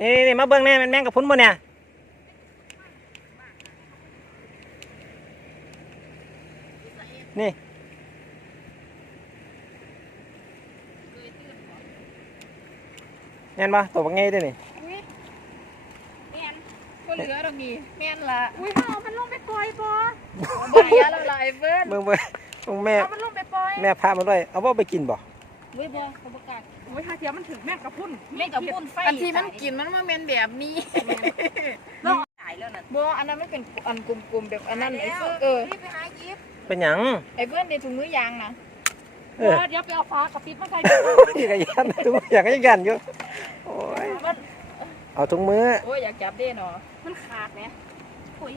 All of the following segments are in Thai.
นี่นี่มาเบิ่งแน่แม่นแม่งกับพุ้นบ่เนี่ยนี่แม่นบ่ตัวบักไงด้วยนี่อุ้ยแม่นก็เหลือตรงนี้แม่นละอุ้ยเอามันลงไปปล่อยปอบ่ได้ยาละลายเบิ้นเบิ่งเบิ่งเบิ่งแม่เอามันลงไปปล่อยแม่พามาด้วย เอาบ่ไปกินบ่อุ้ยบ่เขาประกาศ โอ้ยถ้าเทียมมันถึงแม่งกระพุ่นแม่กับพุ่นไฟอันที่มันกินมันมาแม่นแบบนี้ต้องขายแล้วน่ะบ่อันนั้นมันเป็นอันกลมๆแบบอันนั้นไอ้เฟิร์นเออรีบไปหายิบเป็นหยังไอ้เฟิร์นในถุงมือยางนะเออเดี๋ยวไปเอาฟ้ากระปิบมาใส่นี่ก็ยันทุกอย่างก็ยังยันอยู่โอ้ยมันเอาถุงมือโอ้ยอยากจับเด้เนาะมันขาดไหมอุ้ย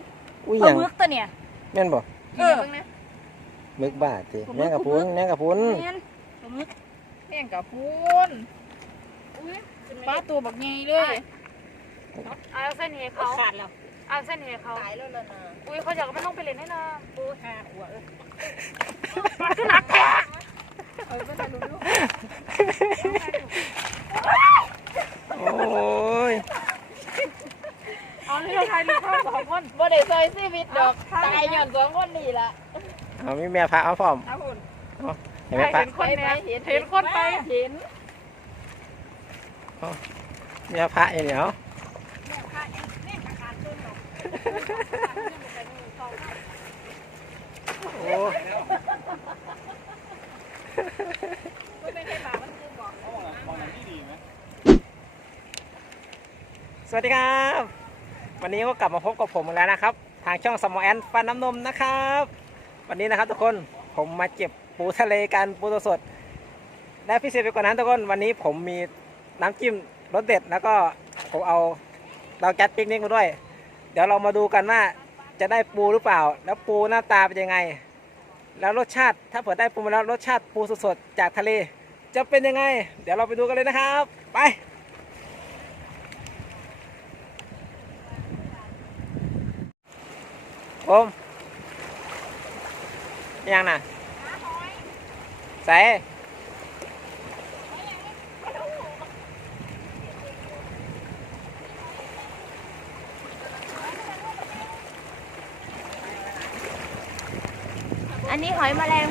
อุ้ยหเอายังมึกตัวเนี่ยแม่นบ่เออมึกบาดติแม่งกับพุ้นแม่งกับพุ้นแม่นเอามึก แม่งกับพุ่นอุ้ยปลาตัวบักใหญ่เลยเอาเส้นเฮเขาขาดแล้วเอาเส้นเฮเขา ตายแล้วล่ะนะอุ้ยเขาอยากมันต้องไปเล่นให้นะปูหาหัวเออมันคือหนักแท้เออก็จะรู้ลูกโอ้ยเอาเรื่องไทยลูกพ่อสองคนบ่ได้ซอยชีวิตดอกตายย้อนสองคนนี่ล่ะเอามีแม่พาเอาพร้อมเอาหุ่นเห็นไหมพาเห็นคนเนี่ยเห็นเห็นคนไปเห็นแม่พาเองเดี๋ยวโอ้สวัสดีครับ วันนี้ก็กลับมาพบกับผมอีกแล้วนะครับ ทางช่องสมอแอนฟันน้ำนมนะครับ วันนี้นะครับทุกคนผมมาเก็บ ปูทะเลกันปูสดและพิเศษไปกว่านั้นทุกคนวันนี้ผมมีน้ำจิ้มรสเด็ดแล้วก็ผมเอาเตาแก๊สปิกนิกมาด้วย เดี๋ยวเรามาดูกันว่าจะได้ปูหรือเปล่า แล้วปูหน้าตาเป็นยังไง แล้วรสชาติถ้าเผื่อได้ปูมาแล้วรสชาติปูสดๆจากทะเล จะเป็นยังไง เดี๋ยวเราไปดูกันเลยนะครับ ไปผมยังน่ะ ใส่อันนี้หอยแมลง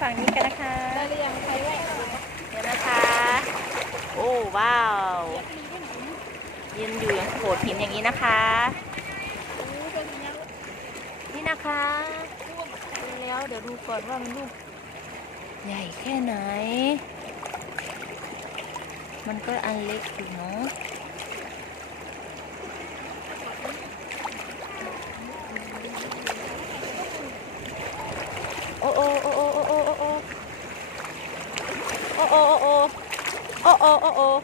ฝั่งนี้กันนะคะเด้หรืยังใครไหวเดี๋ยวนะคะ โอ้ว้าวยืนอยู่อย่างโขดหินอย่างนี้นะคะนี่นะคะแล้วเดี๋ยวดูก่อนว่ามันลูกใหญ่แค่ไหน มันก็อันเล็กอยู่เนาะโอ้โอ้โอ้ ô ô ô ô.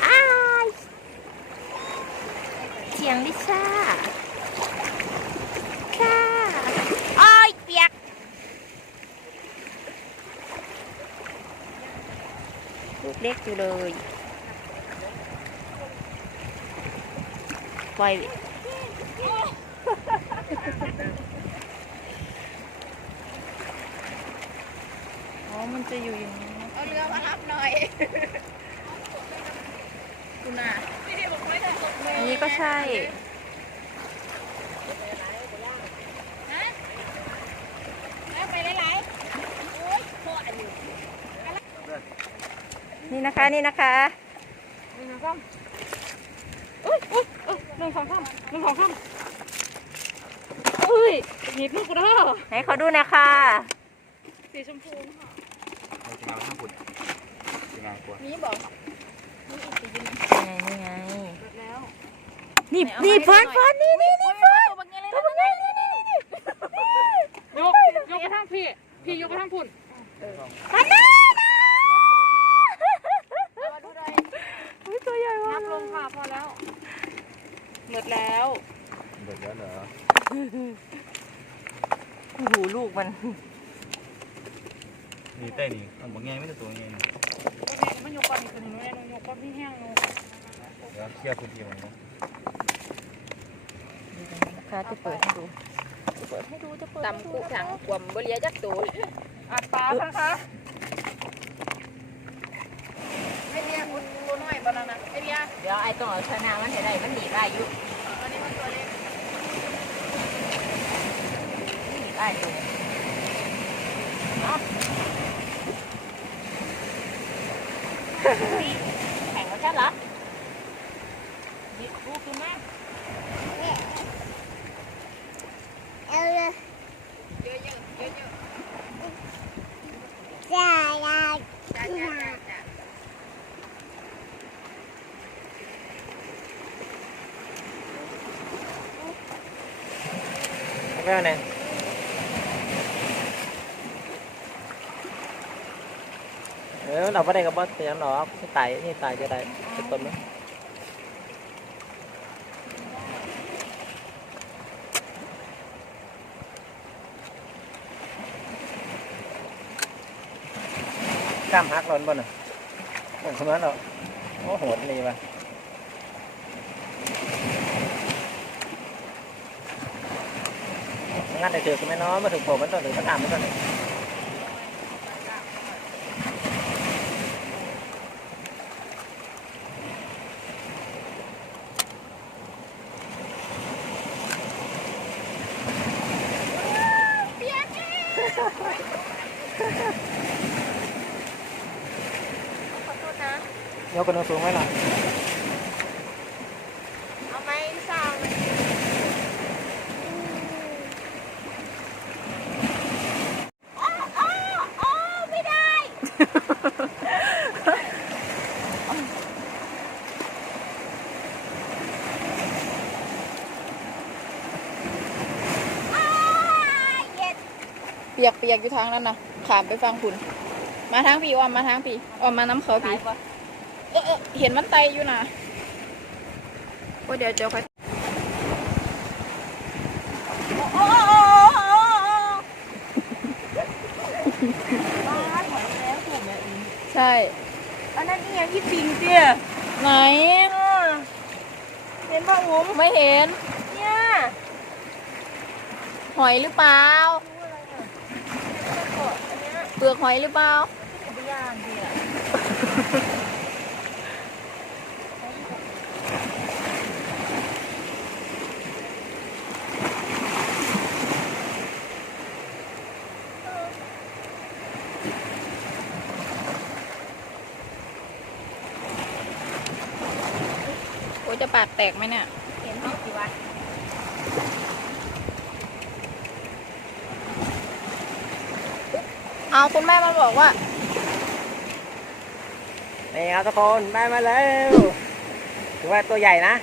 Ai. Chàng đi xa. Xa. Ôi việc thuốc đét chưa đời. Quay. มันจะอยู่อย่างนี้นะเอาเรือมารับหน่อยคุณน่ะอันนี้ก็ใช่ไปหลายนี่นะคะนี่นะคะหนึ่งสองอุ้ยอุ้ยเอ้ยหนึ่งสองสามหนึ่งสองสามอุ้ยหยิบลูกกูเด้อไหนขอดูหนะคะ สีชมพู ในเชียงรายห้ามปุ่นเชียงรายกลัวนี่บอกนี่อีกสีนึงนี่ไง เปิดแล้วนี่นี่ฟอนฟอนนี่นี่นี่ฟอนตัวบังเงี้ยเลยตัวบังเงี้ยนี่นี่นี่นี่ยกยกกระทั่งพี่ พี่ยกกระทั่งปุ่นอันนั้นตัวใหญ่ว่ะนับลงค่ะพอแล้ว หมดแล้วหมดแล้วเหรอโอ้โหลูกมัน นี่ใต้นี่มันบอกไงไม่ได้ตัวไงนี่มันยกก้อนนี่ตัวนี้แม่นยกก้อนที่แห้งเนาะเดี๋ยวเคลียร์พื้นที่มันเนาะค่ะจะเปิดให้ดูจะเปิดให้ดูจะเปิดตำกุถังกวมบเลียจักตูอัดปลาค่ะคะไม่เรียกคุณตัวน้อยปะนั่นนะไม่เรียกเดี๋ยวไอ้ต้องเอาชนะมันให้ได้มันหนีได้อยู่อันนี้มันตัวเล็กหนีได้อยู่นี่ แข่งกับฉันเหรอนี่กูคือแม่เยอะๆเยอะๆเยอะๆจ้าจ้าจ้าจ้าไม่เอาไหน เออเราไม่ได้กับบอสเตียงหรอกนี่ตายนี่ตายจะได้เป็นต้นมั้ยกล้ามหักหล่นบนอะโอ้สมัยเราโอ้โหดนี่ว่ะงั้นได้ถือกันไหมเนาะมาถึงผมมันต้องถึงมันถามมันต้อง ขอโทษนะ ยกกระโดดสูงไว้หน่อยไม้สร้างไม่ได้ เปียกเปียกอยู่ทางนั้นนะขามไปฟังคุณมาทางพี่อ้อมมาทางพี่อ้อมมาน้ำเขาพี่เออเออเห็นมันไตอยู่นะโอ้ยเดี๋ยวเดี๋ยวค่อยใช่ อันนั้นนี่ยังที่ปิงเตี้ยไหนเห็นป่ะงมไม่เห็น เนี่ย หอยหรือเปล่า เปลือกหอยหรือเปล่าไม่ยากดีอะโอ้ยจะปากแตกไหมเนี่ย เห็นห้องสิวะ เอาคุณแม่มาบอกว่านี่ครับทุกคนได้มาแล้วถือว่าตัวใหญ่นะ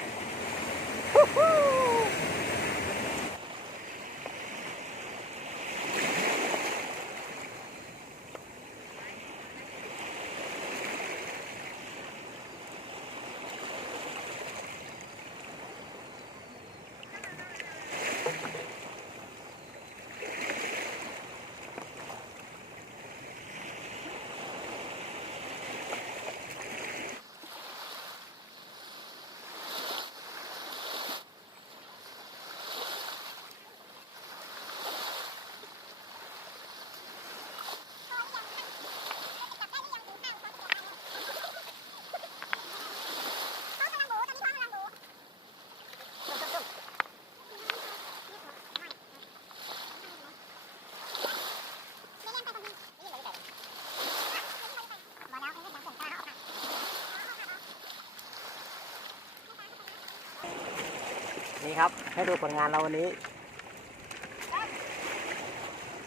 นี่ครับ ให้ดูผลงานเราวันนี้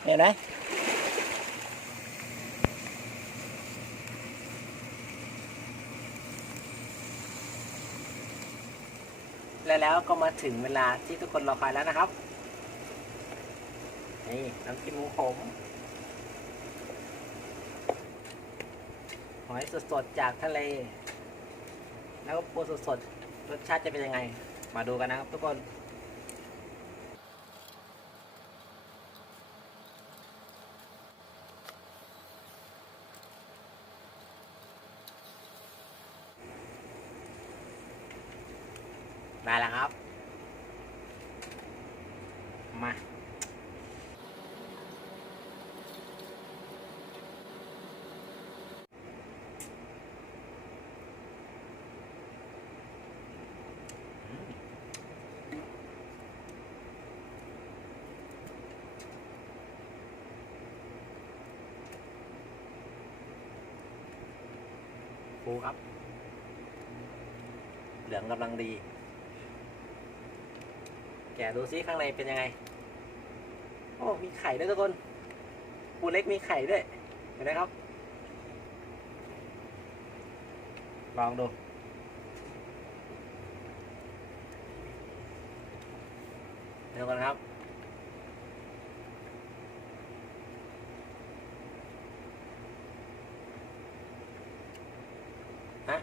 เห็นไหมและแล้วก็มาถึงเวลาที่ทุกคนรอคอยแล้วนะครับ นี่น้ำจิ้มหมูขมหอยสดๆจากทะเล แล้วก็ปูสดๆรสชาติจะเป็นยังไง มาดูกันนะครับทุกคนได้แล้วครับ มา ฟูครับ เหลืองกำลังดี แกะดูซิข้างในเป็นยังไง โอ้ มีไข่ด้วยทุกคนปูเล็กมีไข่ด้วย เห็นไหมครับ ลองดู เดี๋ยวกันครับ ฮะ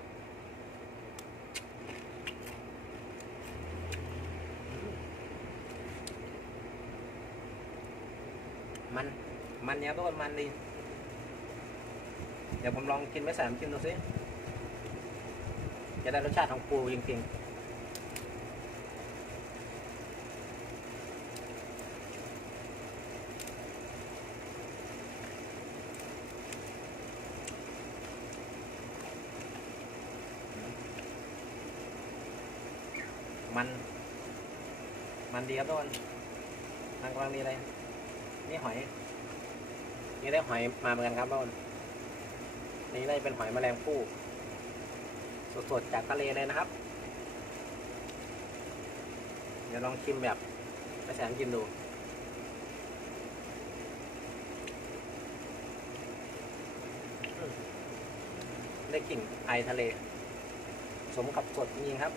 มัน มันเนี้ยทุกคนมันดีเดี๋ยวผมลองกินไม่ใส่น้ำจิ้มดูสิจะได้รสชาติของปูจริงๆมัน มันดีครับทุกคนมันกำลังดีเลย นี่หอย นี่ได้หอยมาเหมือนกันครับทุกคนนี่ได้เป็นหอยแมลงภู่สดๆจากทะเลเลยนะครับ เดี๋ยวลองชิมแบบไม่ใส่น้ำจิ้มดูได้กลิ่นไอทะเล สมกับสดจริงครับ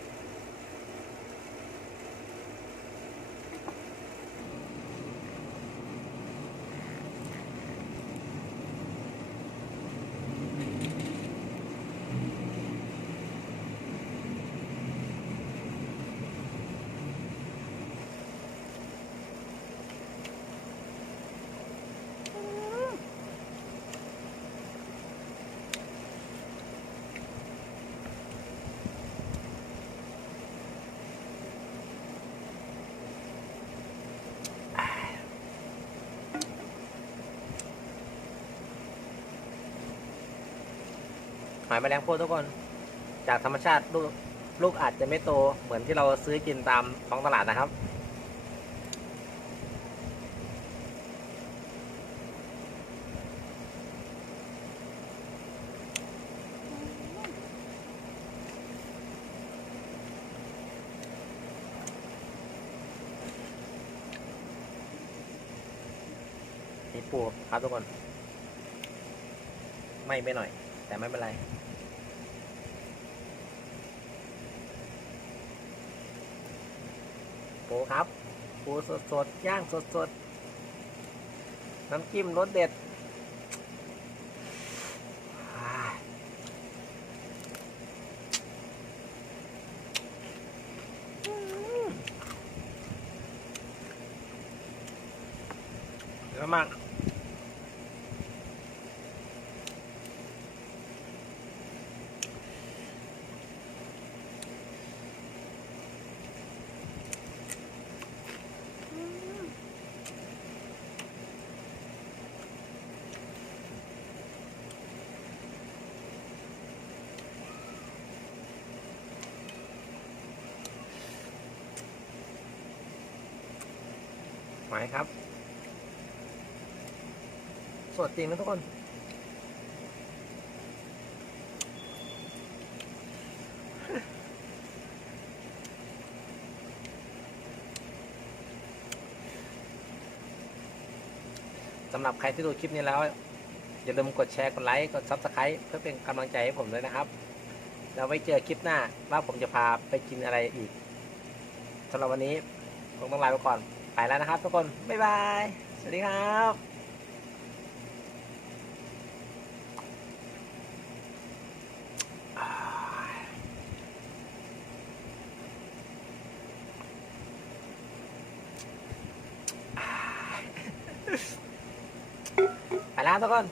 หอยแมลงภู่ทุกคน จากธรรมชาติลูกลูกอาจจะไม่โตเหมือนที่เราซื้อกินตามท้องตลาดนะครับ นี่ปูครับทุกคน ไม่ไปหน่อย แต่ไม่เป็นไร ปูครับปูสดสดๆย่างสดสดๆน้ำจิ้มรสเด็ด หมายครับ สดจริงนะทุกคน สำหรับใครที่ดูคลิปนี้แล้ว อย่าลืมกดแชร์ กดไลค์ กด Subscribe เพื่อเป็นกำลังใจให้ผมด้วยนะครับ แล้วไว้เจอคลิปหน้าว่าผมจะพาไปกินอะไรอีกสำหรับวันนี้คงต้องลาไปก่อน ไปแล้วนะครับทุกคน บ๊ายบาย สวัสดีครับไปแล้วทุกคน